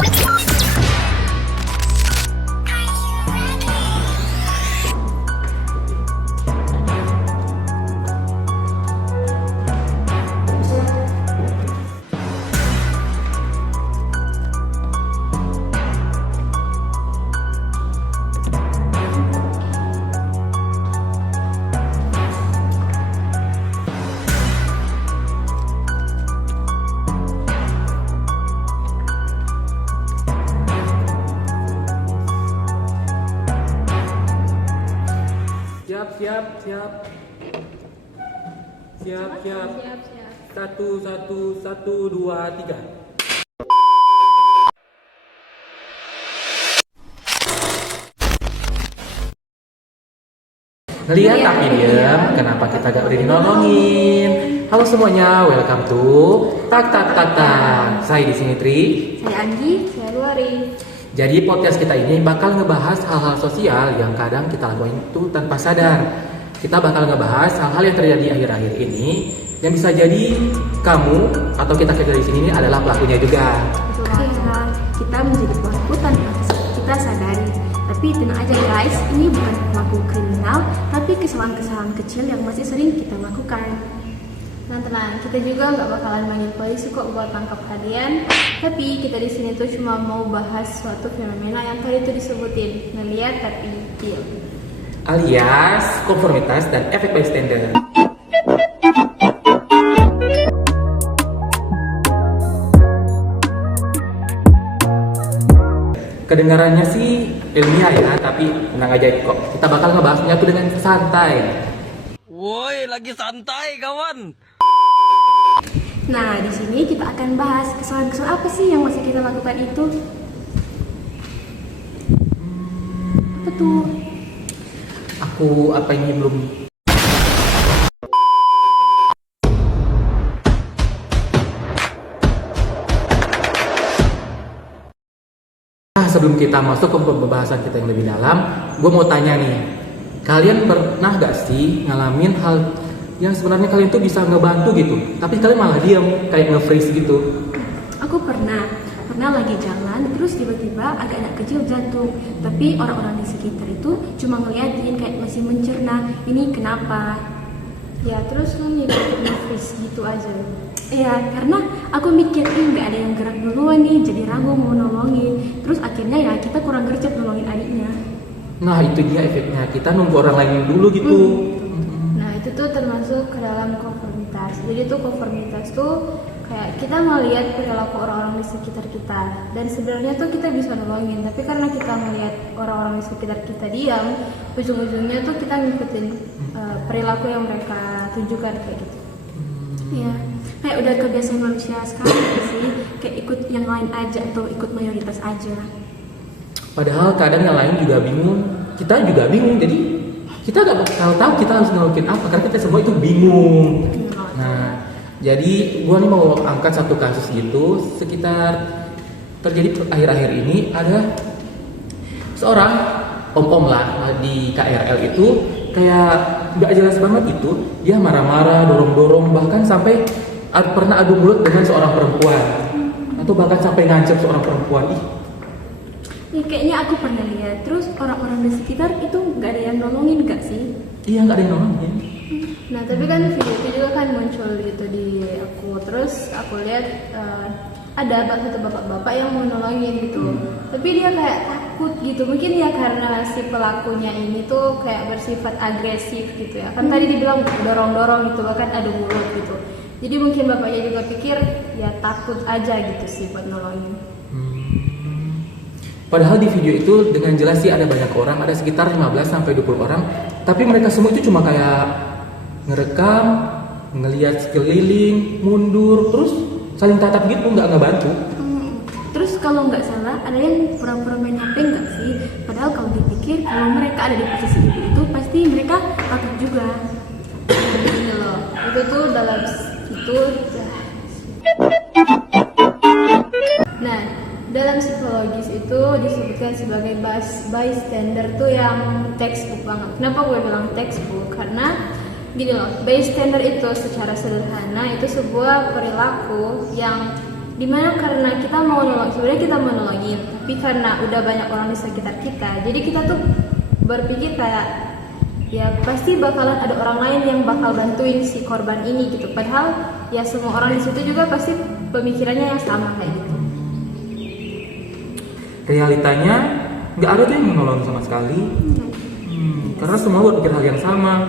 Siap. Satu, dua, tiga. Ngeliat tapi diam, kenapa kita gak udah dinolongin? Halo semuanya, welcome to Tak. Saya di sini Tri. Saya Anggi, saya Luari. Jadi podcast kita ini bakal ngebahas hal-hal sosial yang kadang kita lakuin itu tanpa sadar. Kita bakal ngebahas hal-hal yang terjadi akhir-akhir ini yang bisa jadi kamu atau kita di sini ini adalah pelakunya juga. Betul, kita menjadi pelaku tanpa kita sadari. Tapi tenang aja guys, ini bukan pelaku kriminal, tapi kesalahan-kesalahan kecil yang masih sering kita lakukan. Tenang, kita juga nggak bakalan manggil polisi kok buat tangkap kalian. Tapi kita di sini tuh cuma mau bahas suatu fenomena yang tadi tuh disebutin, ngeliat tapi diam. Alias konformitas dan efek bystander. Kedengarannya sih ilmiah ya, tapi tenang aja kok. Kita bakal ngebahasnya tuh dengan santai. Woi, lagi santai kawan. Nah, di sini kita akan bahas kesalahan-kesalahan apa sih yang masih kita lakukan itu? Apa tuh? Apa ini belum. Nah, sebelum kita masuk ke pembahasan kita yang lebih dalam, gue mau tanya nih, kalian pernah gak sih ngalamin hal yang sebenarnya kalian tuh bisa ngebantu gitu, tapi kalian malah diam, kayak nge-freeze gitu? Aku pernah lagi jalan, terus tiba-tiba ada anak kecil jatuh. Tapi orang-orang di sekitar itu cuma ngeliatin kayak masih mencerna, ini kenapa? Ya terus lu freeze gitu aja. Ya, karena aku mikir nggak ada yang gerak duluan nih, jadi ragu mau nolongin. Terus akhirnya ya kita kurang gercep nolongin adiknya. Nah itu dia efeknya, kita nunggu orang lain dulu gitu. Nah itu tuh termasuk ke dalam konformitas. Jadi tuh konformitas tuh kayak kita melihat perilaku orang-orang di sekitar kita, dan sebenarnya tuh kita bisa nolongin, tapi karena kita melihat orang-orang di sekitar kita diam, ujung-ujungnya tuh kita ngikutin perilaku yang mereka tunjukkan kayak gitu. Ya, kayak udah kebiasaan manusia sekarang sih, kayak ikut yang lain aja atau ikut mayoritas aja. Padahal kadang yang lain juga bingung, kita juga bingung, jadi kita gak bakal tahu kita harus ngelakuin apa, karena kita semua itu bingung. Nah, jadi gue nih mau angkat satu kasus gitu, sekitar terjadi akhir-akhir ini ada seorang om-om lah di KRL itu, kayak gak jelas banget itu, dia marah-marah, dorong-dorong, bahkan sampai pernah adu mulut dengan seorang perempuan, atau bahkan sampai ngancam seorang perempuan. Ya, kayaknya aku pernah lihat. Terus orang-orang di sekitar itu nggak ada yang nolongin nggak sih? Iya, nggak ada yang nolongin. Nah tapi kan video itu juga kan muncul gitu di aku. Terus aku lihat ada satu bapak-bapak yang mau nolongin gitu. Tapi dia kayak takut gitu. Mungkin ya karena si pelakunya ini tuh kayak bersifat agresif gitu ya. Kan tadi dibilang dorong-dorong gitu, bahkan adu mulut gitu. Jadi mungkin bapaknya juga pikir ya takut aja gitu sih buat nolongin. Padahal di video itu dengan jelas sih ada banyak orang, ada sekitar 15-20 orang, tapi mereka semua itu cuma kayak ngerekam, ngelihat sekeliling, mundur, terus saling tatap gitu, nggak ngebantu. Terus kalau nggak salah ada yang pura-pura main HP nggak sih? Padahal kalau dipikir, kalau mereka ada di posisi itu pasti mereka takut juga. Ini loh, itu tuh dalam itu. Nah, dalam psikologis itu disebutkan sebagai bystander tuh yang textbook banget. Kenapa gue bilang textbook? Karena gini loh, bystander itu secara sederhana itu sebuah perilaku yang Dimana karena kita mau nolong, sebenarnya kita mau nolongin, tapi karena udah banyak orang di sekitar kita, jadi kita tuh berpikir kayak ya pasti bakalan ada orang lain yang bakal bantuin si korban ini gitu. Padahal ya semua orang di situ juga pasti pemikirannya yang sama kayak gitu. Realitanya nggak ada tuh yang menolong sama sekali. Karena semua berpikir hal yang sama.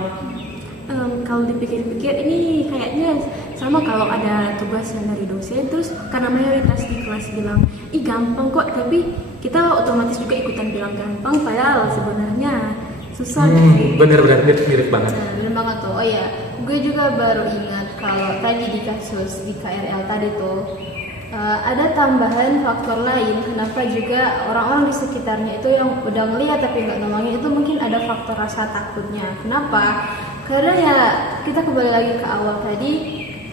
Kalau dipikir-pikir ini kayaknya sama kalau ada tugas yang dari dosen, terus karena mayoritas di kelas bilang ih gampang kok, tapi kita otomatis juga ikutan bilang gampang, padahal sebenarnya susah. Bener-bener mirip banget. Nah, bener banget tuh. Oh ya, gue juga baru ingat kalau tadi di kasus di KRL tadi tuh ada tambahan faktor lain kenapa juga orang-orang di sekitarnya itu yang udah ngeliat tapi nggak nolongin, itu mungkin ada faktor rasa takutnya. Kenapa? Karena ya kita kembali lagi ke awal tadi,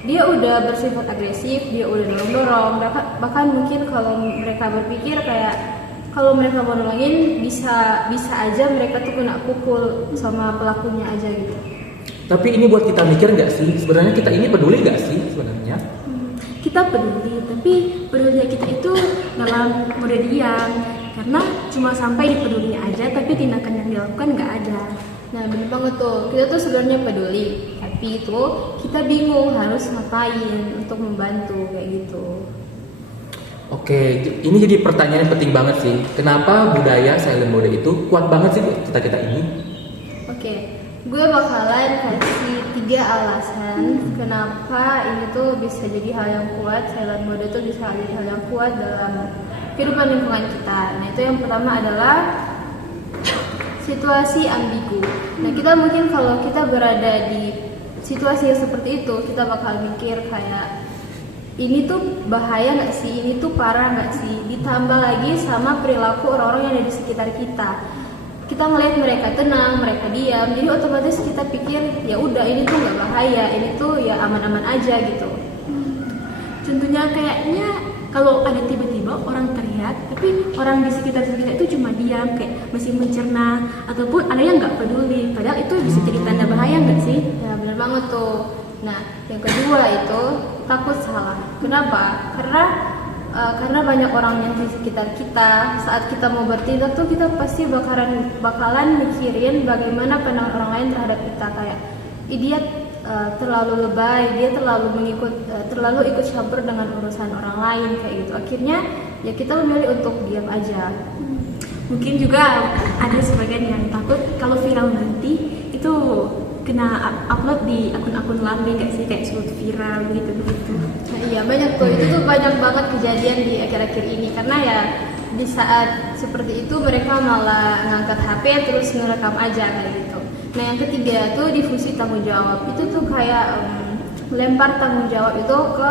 dia udah bersifat agresif, dia udah dorong-dorong, bahkan mungkin kalau mereka berpikir kayak kalau mereka mau nolongin bisa aja mereka tuh kena pukul sama pelakunya aja gitu. Tapi ini buat kita mikir nggak sih? Sebenarnya kita ini peduli nggak sih sebenarnya? Kita peduli, tapi peduli kita itu dalam mode diam, karena cuma sampai dipedulinya aja, tapi tindakan yang dilakukan nggak ada. Nah bener banget tuh, kita tuh sebenarnya peduli, tapi itu kita bingung harus ngapain untuk membantu kayak gitu. Oke, ini jadi pertanyaan yang penting banget sih. Kenapa budaya silent mode itu kuat banget sih buat kita ini? Oke, gue bakalan kasih 3 alasan kenapa ini tuh bisa jadi hal yang kuat, silent mode tuh bisa jadi hal yang kuat dalam kehidupan lingkungan kita. Nah itu yang pertama adalah situasi ambigu. Nah kita mungkin kalau kita berada di situasi yang seperti itu, kita bakal mikir kayak ini tuh bahaya nggak sih, ini tuh parah nggak sih, ditambah lagi sama perilaku orang-orang yang ada di sekitar kita. Kita ngelihat mereka tenang, mereka diam, jadi otomatis kita pikir ya udah ini tuh nggak bahaya, ini tuh ya aman-aman aja gitu. Contohnya kayaknya kalau ada tiba-tiba orang teriak, tapi orang di sekitar itu cuma diam, kayak masih mencerna, ataupun ada yang nggak peduli, padahal itu bisa jadi tanda bahaya nggak sih? Ya benar banget tuh. Nah yang kedua itu takut salah. Kenapa? Karena banyak orang yang di sekitar kita, saat kita mau bertindak tuh kita pasti bakalan mikirin bagaimana pandangan orang lain terhadap kita, kayak dia terlalu lebay, dia terlalu ikut campur dengan urusan orang lain kayak gitu. Akhirnya ya kita memilih untuk diam aja. Mungkin juga ada sebagian yang takut kalau viral nanti itu kena upload di akun-akun lambe nggak sih, kayak suatu viral gitu. Nah, iya banyak tuh, itu tuh banyak banget kejadian di akhir-akhir ini, karena ya di saat seperti itu mereka malah ngangkat HP terus ngerekam aja kayak gitu. Nah yang ketiga tuh difusi tanggung jawab, itu tuh kayak melempar tanggung jawab itu ke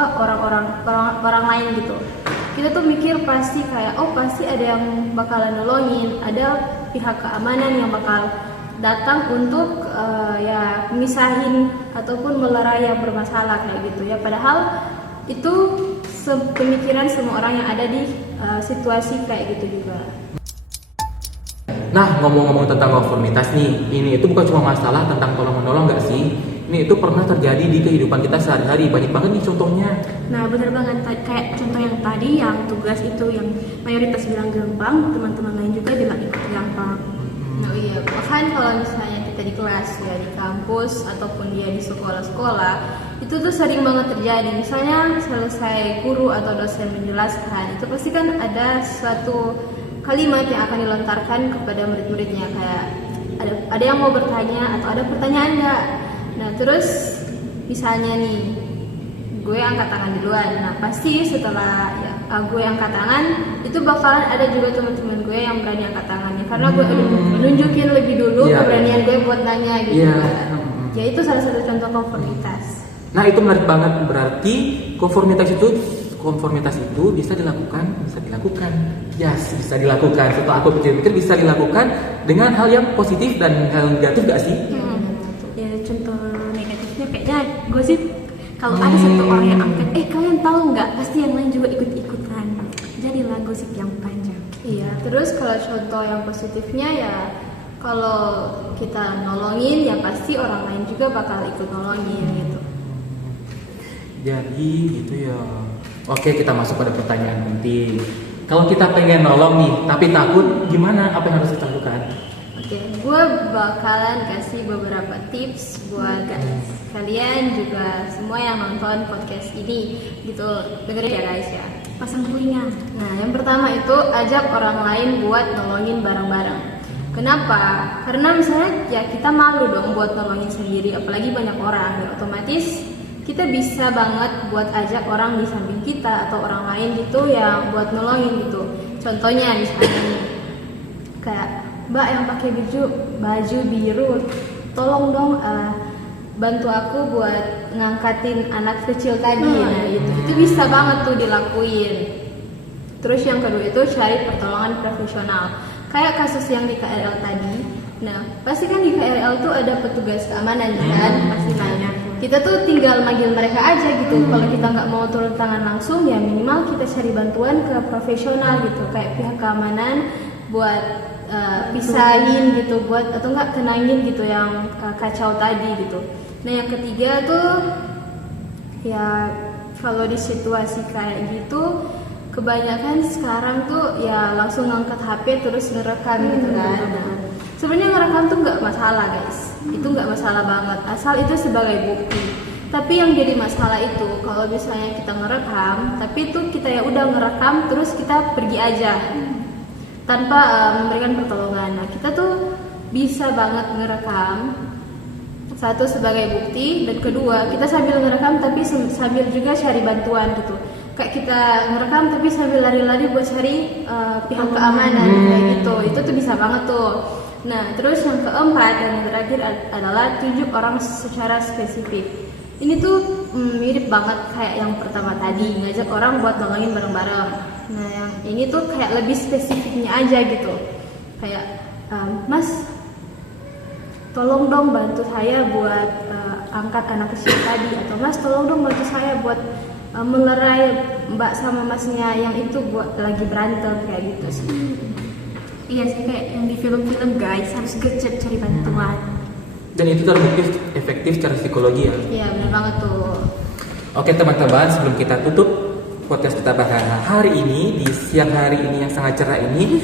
orang lain gitu. Kita tuh mikir pasti kayak oh pasti ada yang bakalan nolongin, ada pihak keamanan yang bakal datang untuk ya misahin ataupun melerai yang bermasalah kayak gitu ya. Padahal itu pemikiran semua orang yang ada di situasi kayak gitu juga. Nah, ngomong-ngomong tentang konformitas nih, ini itu bukan cuma masalah tentang tolong-menolong nggak sih? Ini itu pernah terjadi di kehidupan kita sehari-hari, banyak banget nih contohnya. Nah bener banget, kayak contoh yang tadi yang tugas itu yang mayoritas bilang gampang, teman-teman lain juga bilang ikut gampang. Nah iya, bahkan kalau misalnya kita di kelas ya, di kampus ataupun dia di sekolah-sekolah, itu tuh sering banget terjadi. Misalnya selesai guru atau dosen menjelaskan, itu pasti kan ada suatu kalimat yang akan dilontarkan kepada murid-muridnya, kayak ada yang mau bertanya atau ada pertanyaan nggak. Nah terus misalnya nih gue angkat tangan duluan, nah pasti setelah ya, gue angkat tangan itu bakalan ada juga teman-teman gue yang berani angkat tangannya, karena gue nunjukin lebih dulu keberanian gue buat nanya gitu. Ya itu salah satu contoh konformitas. Nah itu menarik banget, berarti konformitas itu bisa dilakukan. Yes, bisa dilakukan. Setelah aku pikir-pikir bisa dilakukan dengan hal yang positif dan hal negatif gak sih? Ya contoh negatifnya kayaknya gosip. Kalau ada satu orang yang angkat, kalian tahu nggak? Pasti yang lain juga ikut-ikutan. Jadilah gosip yang panjang. Iya, terus kalau contoh yang positifnya ya kalau kita nolongin ya pasti orang lain juga bakal ikut nolongin gitu. Jadi gitu ya. Oke, kita masuk pada pertanyaan penting. Kalau kita pengen nolong nih, tapi takut, gimana? Apa yang harus kita lakukan? Oke, gue bakalan kasih beberapa tips buat kalian juga semua yang nonton podcast ini gitu. Dengerin ya guys ya. Pasang telinga. Nah, yang pertama itu ajak orang lain buat nolongin bareng-bareng. Kenapa? Karena misalnya ya kita malu dong buat nolongin sendiri, apalagi banyak orang. Ya otomatis kita bisa banget buat ajak orang di samping kita atau orang lain gitu yang buat nolongin gitu. Contohnya misalnya nih, kayak Mbak yang pakai baju biru, tolong dong bantu aku buat ngangkatin anak kecil tadi. Nah itu bisa banget tuh dilakuin. Terus yang kedua itu cari pertolongan profesional. Kayak kasus yang di KRL tadi. Nah pasti kan di KRL tuh ada petugas keamanan kan, pasti banyak. Kita tuh tinggal manggil mereka aja gitu. Kalau kita nggak mau turun tangan langsung, ya minimal kita cari bantuan ke profesional gitu, kayak pihak keamanan buat pisahin gitu, buat atau nggak kenangin gitu yang kacau tadi gitu. Nah yang ketiga tuh ya kalau di situasi kayak gitu, kebanyakan sekarang tuh ya langsung ngangkat HP terus ngerekam gitu kan. Sebenarnya ngerekam tuh nggak masalah guys, itu nggak masalah banget asal itu sebagai bukti. Tapi yang jadi masalah itu kalau misalnya kita ngerekam, tapi itu kita ya udah ngerekam terus kita pergi aja tanpa memberikan pertolongan. Nah kita tuh bisa banget ngerekam, satu sebagai bukti, dan kedua kita sambil ngerekam tapi sambil juga cari bantuan gitu. Kayak kita ngerekam tapi sambil lari-lari buat cari pihak keamanan kayak gitu. Itu tuh bisa banget tuh. Nah, terus yang keempat dan yang terakhir adalah tunjuk orang secara spesifik. Ini tuh mirip banget kayak yang pertama tadi, ngajak orang buat nolongin bareng-bareng. Nah, yang ini tuh kayak lebih spesifiknya aja gitu. Kayak, Mas, tolong dong bantu saya buat angkat anak kecil tadi. Atau Mas, tolong dong bantu saya buat melerai Mbak sama Masnya yang itu buat lagi berantem kayak gitu sih. Iya sih, kayak yang di film-film guys, harus gercep cari bantuan. Dan itu terbukti efektif secara psikologi ya. Iya benar banget tuh. Oke teman-teman, sebelum kita tutup podcast kita pada hari ini, di siang hari ini yang sangat cerah ini,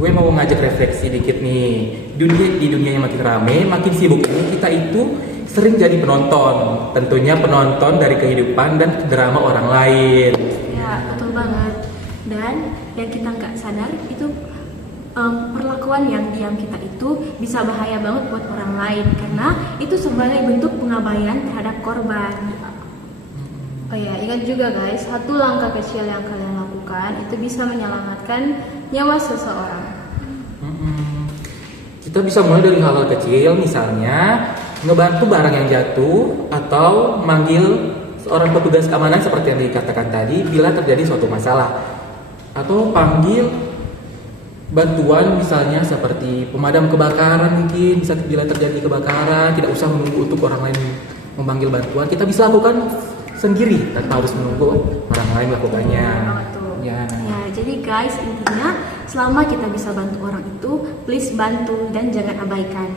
gue mau ngajak refleksi dikit nih. Di dunia yang makin rame, makin sibuk ini, kita itu sering jadi penonton. Tentunya penonton dari kehidupan dan drama orang lain. Ya, betul banget. Dan yang kita nggak sadar itu perlakuan yang diam kita itu bisa bahaya banget buat orang lain, karena itu sebagai bentuk pengabaian terhadap korban. Oh ya, ingat juga guys, satu langkah kecil yang kalian lakukan itu bisa menyelamatkan nyawa seseorang. Kita bisa mulai dari hal-hal kecil, misalnya ngebantu barang yang jatuh atau manggil seorang petugas keamanan seperti yang dikatakan tadi bila terjadi suatu masalah, atau panggil bantuan misalnya seperti pemadam kebakaran. Mungkin bisa bila terjadi kebakaran tidak usah menunggu untuk orang lain memanggil bantuan, kita bisa lakukan sendiri tanpa harus menunggu orang lain melakukannya. Ya, jadi guys, intinya selama kita bisa bantu orang itu, please bantu dan jangan abaikan.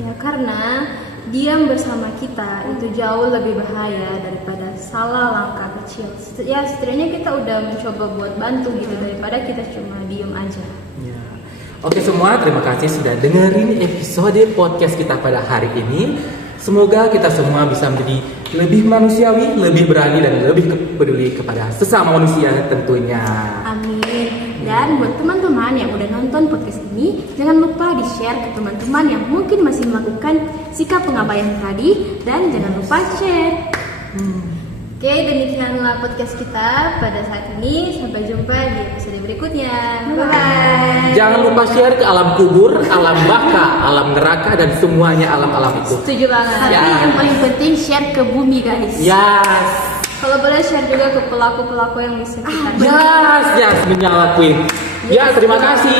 Ya karena diam bersama kita itu jauh lebih bahaya daripada salah langkah kecil. Ya setidaknya kita udah mencoba buat bantu gitu daripada kita cuma diem aja. Ya. Oke semua, terima kasih sudah dengerin episode podcast kita pada hari ini. Semoga kita semua bisa menjadi lebih manusiawi, lebih berani, dan lebih peduli kepada sesama manusia tentunya. Amin. Dan buat teman-teman yang udah nonton podcast ini, jangan lupa di-share ke teman-teman yang mungkin masih melakukan sikap pengabaian tadi, dan jangan lupa share. Oke, demikianlah podcast kita pada saat ini. Sampai jumpa di episode berikutnya. Bye. Jangan lupa share ke alam kubur, alam baka, alam neraka, dan semuanya alam-alam itu. Setuju banget. Tapi yang paling penting share ke bumi guys. Yes. Kalau boleh share juga ke pelaku-pelaku yang di sekitar. Yes, menyalakuin. Ya, terima kasih.